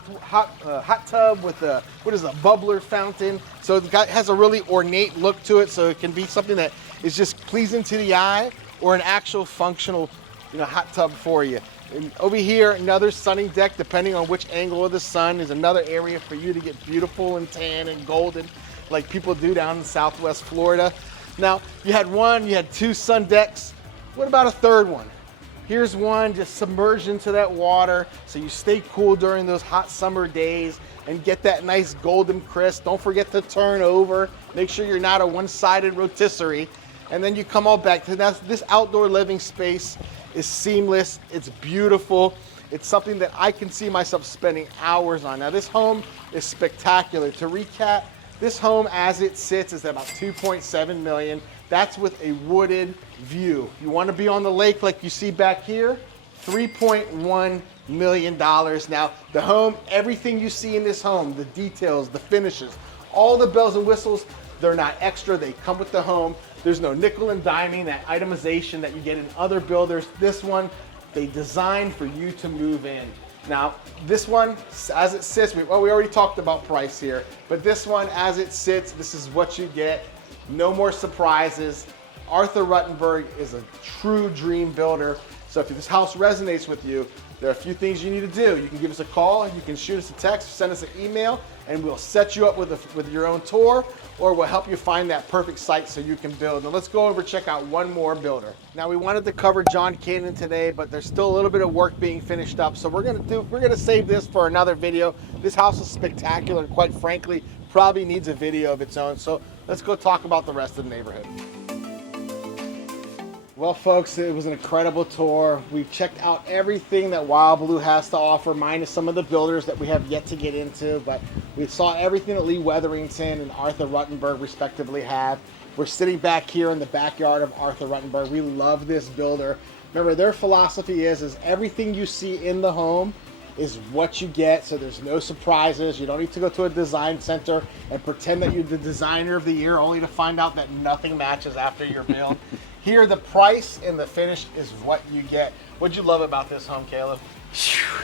tub with a bubbler fountain. So it has a really ornate look to it, so it can be something that is just pleasing to the eye or an actual functional, you know, hot tub for you. And over here, another sunning deck, depending on which angle of the sun, is another area for you to get beautiful and tan and golden like people do down in Southwest Florida. Now, you had 2 sun decks. What about a third one? Here's one just submerged into that water so you stay cool during those hot summer days and get that nice golden crisp. Don't forget to turn over. Make sure you're not a one-sided rotisserie. And then you come all back to this outdoor living space is seamless. It's beautiful. It's something that I can see myself spending hours on. Now this home is spectacular. To recap, this home as it sits is about $2.7 million. That's with a wooded view. You want to be on the lake like you see back here, $3.1 million. Now, the home, everything you see in this home, the details, the finishes, all the bells and whistles, they're not extra, they come with the home. There's no nickel and diming, that itemization that you get in other builders. This one, they designed for you to move in. Now, this one, as it sits, we already talked about price here, but this one, as it sits, this is what you get. No more surprises. Arthur Ruttenberg is a true dream builder. So if this house resonates with you, there are a few things you need to do. You can give us a call, you can shoot us a text, send us an email, and we'll set you up with your own tour, or we'll help you find that perfect site so you can build. Now let's go over and check out one more builder. Now we wanted to cover John Cannon today, but there's still a little bit of work being finished up. So we're gonna save this for another video. This house is spectacular, and quite frankly, probably needs a video of its own. So let's go talk about the rest of the neighborhood. Well, folks, it was an incredible tour. We've checked out everything that Wild Blue has to offer, minus some of the builders that we have yet to get into, but we saw everything that Lee Wetherington and Arthur Ruttenberg respectively have. We're sitting back here in the backyard of Arthur Ruttenberg. We love this builder. Remember, their philosophy is everything you see in the home is what you get, so there's no surprises. You don't need to go to a design center and pretend that you're the designer of the year only to find out that nothing matches after your build. Here, the price and the finish is what you get. What'd you love about this home, Caleb?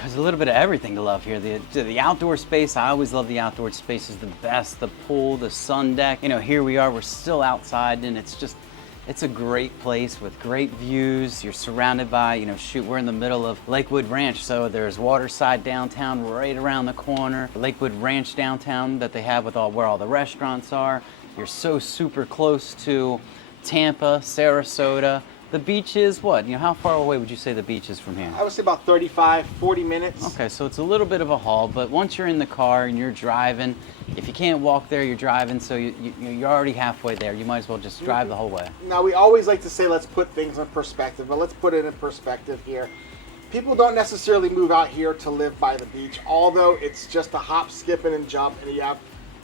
There's a little bit of everything to love here. The outdoor space, I always love the outdoor space, is the best. The pool, the sun deck. You know, here we are, we're still outside, and it's a great place with great views. You're surrounded by, you know, shoot, we're in the middle of Lakewood Ranch, so there's Waterside downtown right around the corner. Lakewood Ranch downtown that they have with where all the restaurants are. You're so super close to Tampa, Sarasota. The beach is what? You know, how far away would you say the beach is from here? I would say about 35, 40 minutes. Okay, so it's a little bit of a haul, but once you're in the car and you're driving, if you can't walk there, you're driving, so you're already halfway there. You might as well just drive the whole way. Now, we always like to say let's put things in perspective, but let's put it in perspective here. People don't necessarily move out here to live by the beach, although it's just a hop, skip, and jump, and you have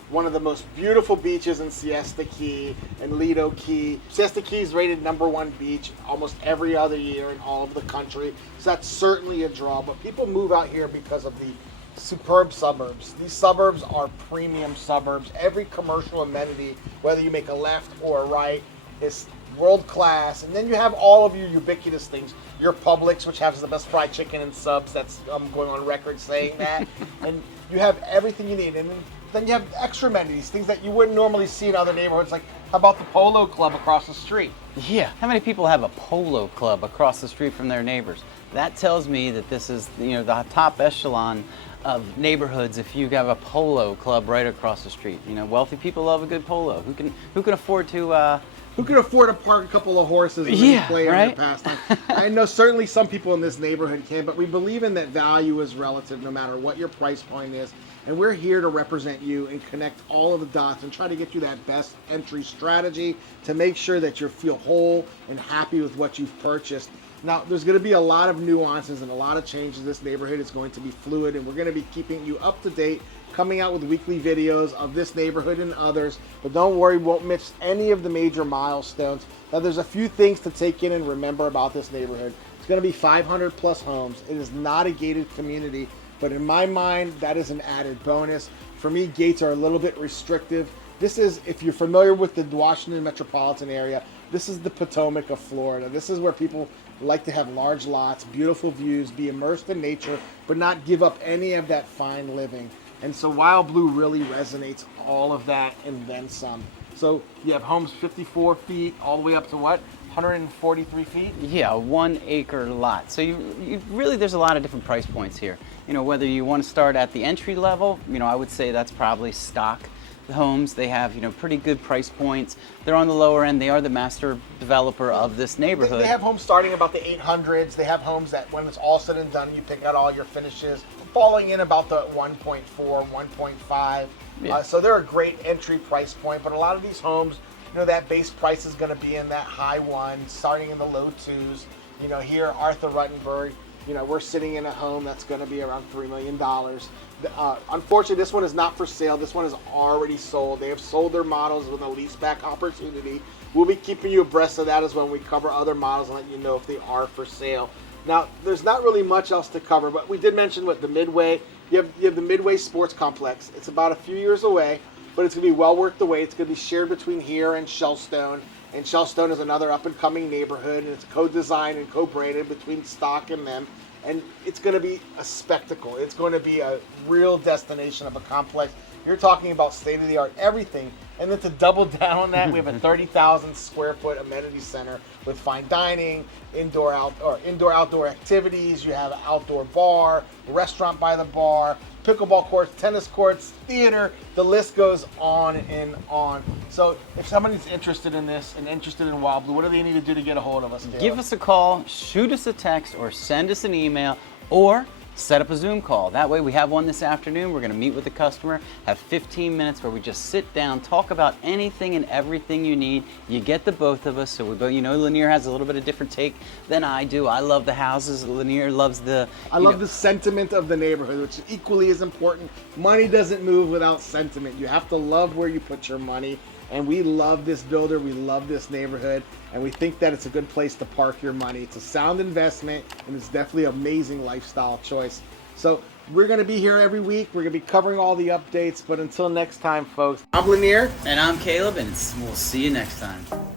one of the most beautiful beaches in Siesta Key and Lido Key. Siesta Key is rated #1 beach almost every other year in all of the country, so that's certainly a draw. But people move out here because of the superb suburbs. These suburbs are premium suburbs. Every commercial amenity, whether you make a left or a right, is world class. And then you have all of your ubiquitous things. Your Publix, which has the best fried chicken and subs. That's I'm going on record saying that. And you have everything you need. And then you have extra amenities, things that you wouldn't normally see in other neighborhoods. Like, how about the Polo Club across the street? Yeah, how many people have a polo club across the street from their neighbors? That tells me that this is, you know, the top echelon of neighborhoods if you have a polo club right across the street. You know, wealthy people love a good polo. Who can afford to who can afford to park a couple of horses and really play on their pastime? I know certainly some people in this neighborhood can, but we believe in that value is relative no matter what your price point is. And we're here to represent you and connect all of the dots and try to get you that best entry strategy to make sure that you feel whole and happy with what you've purchased. Now, there's going to be a lot of nuances and a lot of changes. This neighborhood is going to be fluid, and we're going to be keeping you up to date, coming out with weekly videos of this neighborhood and others. But don't worry, we won't miss any of the major milestones. Now, there's a few things to take in and remember about this neighborhood. It's going to be 500 plus homes. It is not a gated community, but in my mind, that is an added bonus. For me, gates are a little bit restrictive. This is, if you're familiar with the Washington metropolitan area, this is the Potomac of Florida. This is where people like to have large lots, beautiful views, be immersed in nature, but not give up any of that fine living. And so Wild Blue really resonates all of that and then some. So you have homes 54 feet all the way up to what? 143 feet? Yeah, 1 acre lot. So you really, there's a lot of different price points here. You know, whether you want to start at the entry level, you know, I would say that's probably stock homes. They have, you know, pretty good price points. They're on the lower end. They are the master developer of this neighborhood. They have homes starting about the 800s. They have homes that when it's all said and done, you pick out all your finishes, falling in about the 1.4, 1.5. Yeah. So they're a great entry price point, but a lot of these homes, you know, that base price is going to be in that high ones, starting in the low twos. You know, here, Arthur Ruttenberg, you know, we're sitting in a home that's going to be around $3 million. Unfortunately, this one is not for sale. This one is already sold. They have sold their models with a leaseback opportunity. We'll be keeping you abreast of that as when we cover other models and let you know if they are for sale. Now, there's not really much else to cover, but we did mention what the Midway. You have the Midway Sports Complex. It's about a few years away, but it's going to be well worth the wait. It's going to be shared between here and Shellstone. And Shellstone is another up-and-coming neighborhood, and it's co-designed and co-branded between Stock and them. And it's going to be a spectacle. It's going to be a real destination of a complex. You're talking about state-of-the-art everything. And then to double down on that, we have a 30,000 square foot amenity center with fine dining, indoor-outdoor activities. You have an outdoor bar, restaurant by the bar, pickleball courts, tennis courts, theater. The list goes on and on. So if somebody's interested in this and interested in Wild Blue, what do they need to do to get a hold of us, Caleb? Give us a call, shoot us a text, or send us an email, or set up a Zoom call. That way we have one this afternoon. We're going to meet with the customer, have 15 minutes where we just sit down, talk about anything and everything you need. You get the both of us. So we both, you know, Lanir has a little bit of different take than I do. I love the houses. Lanir loves the... I love the sentiment of the neighborhood, which is equally as important. Money doesn't move without sentiment. You have to love where you put your money. And we love this builder, we love this neighborhood, and we think that it's a good place to park your money. It's a sound investment, and it's definitely an amazing lifestyle choice. So we're gonna be here every week. We're gonna be covering all the updates, but until next time, folks, I'm Lanir. And I'm Caleb, and we'll see you next time.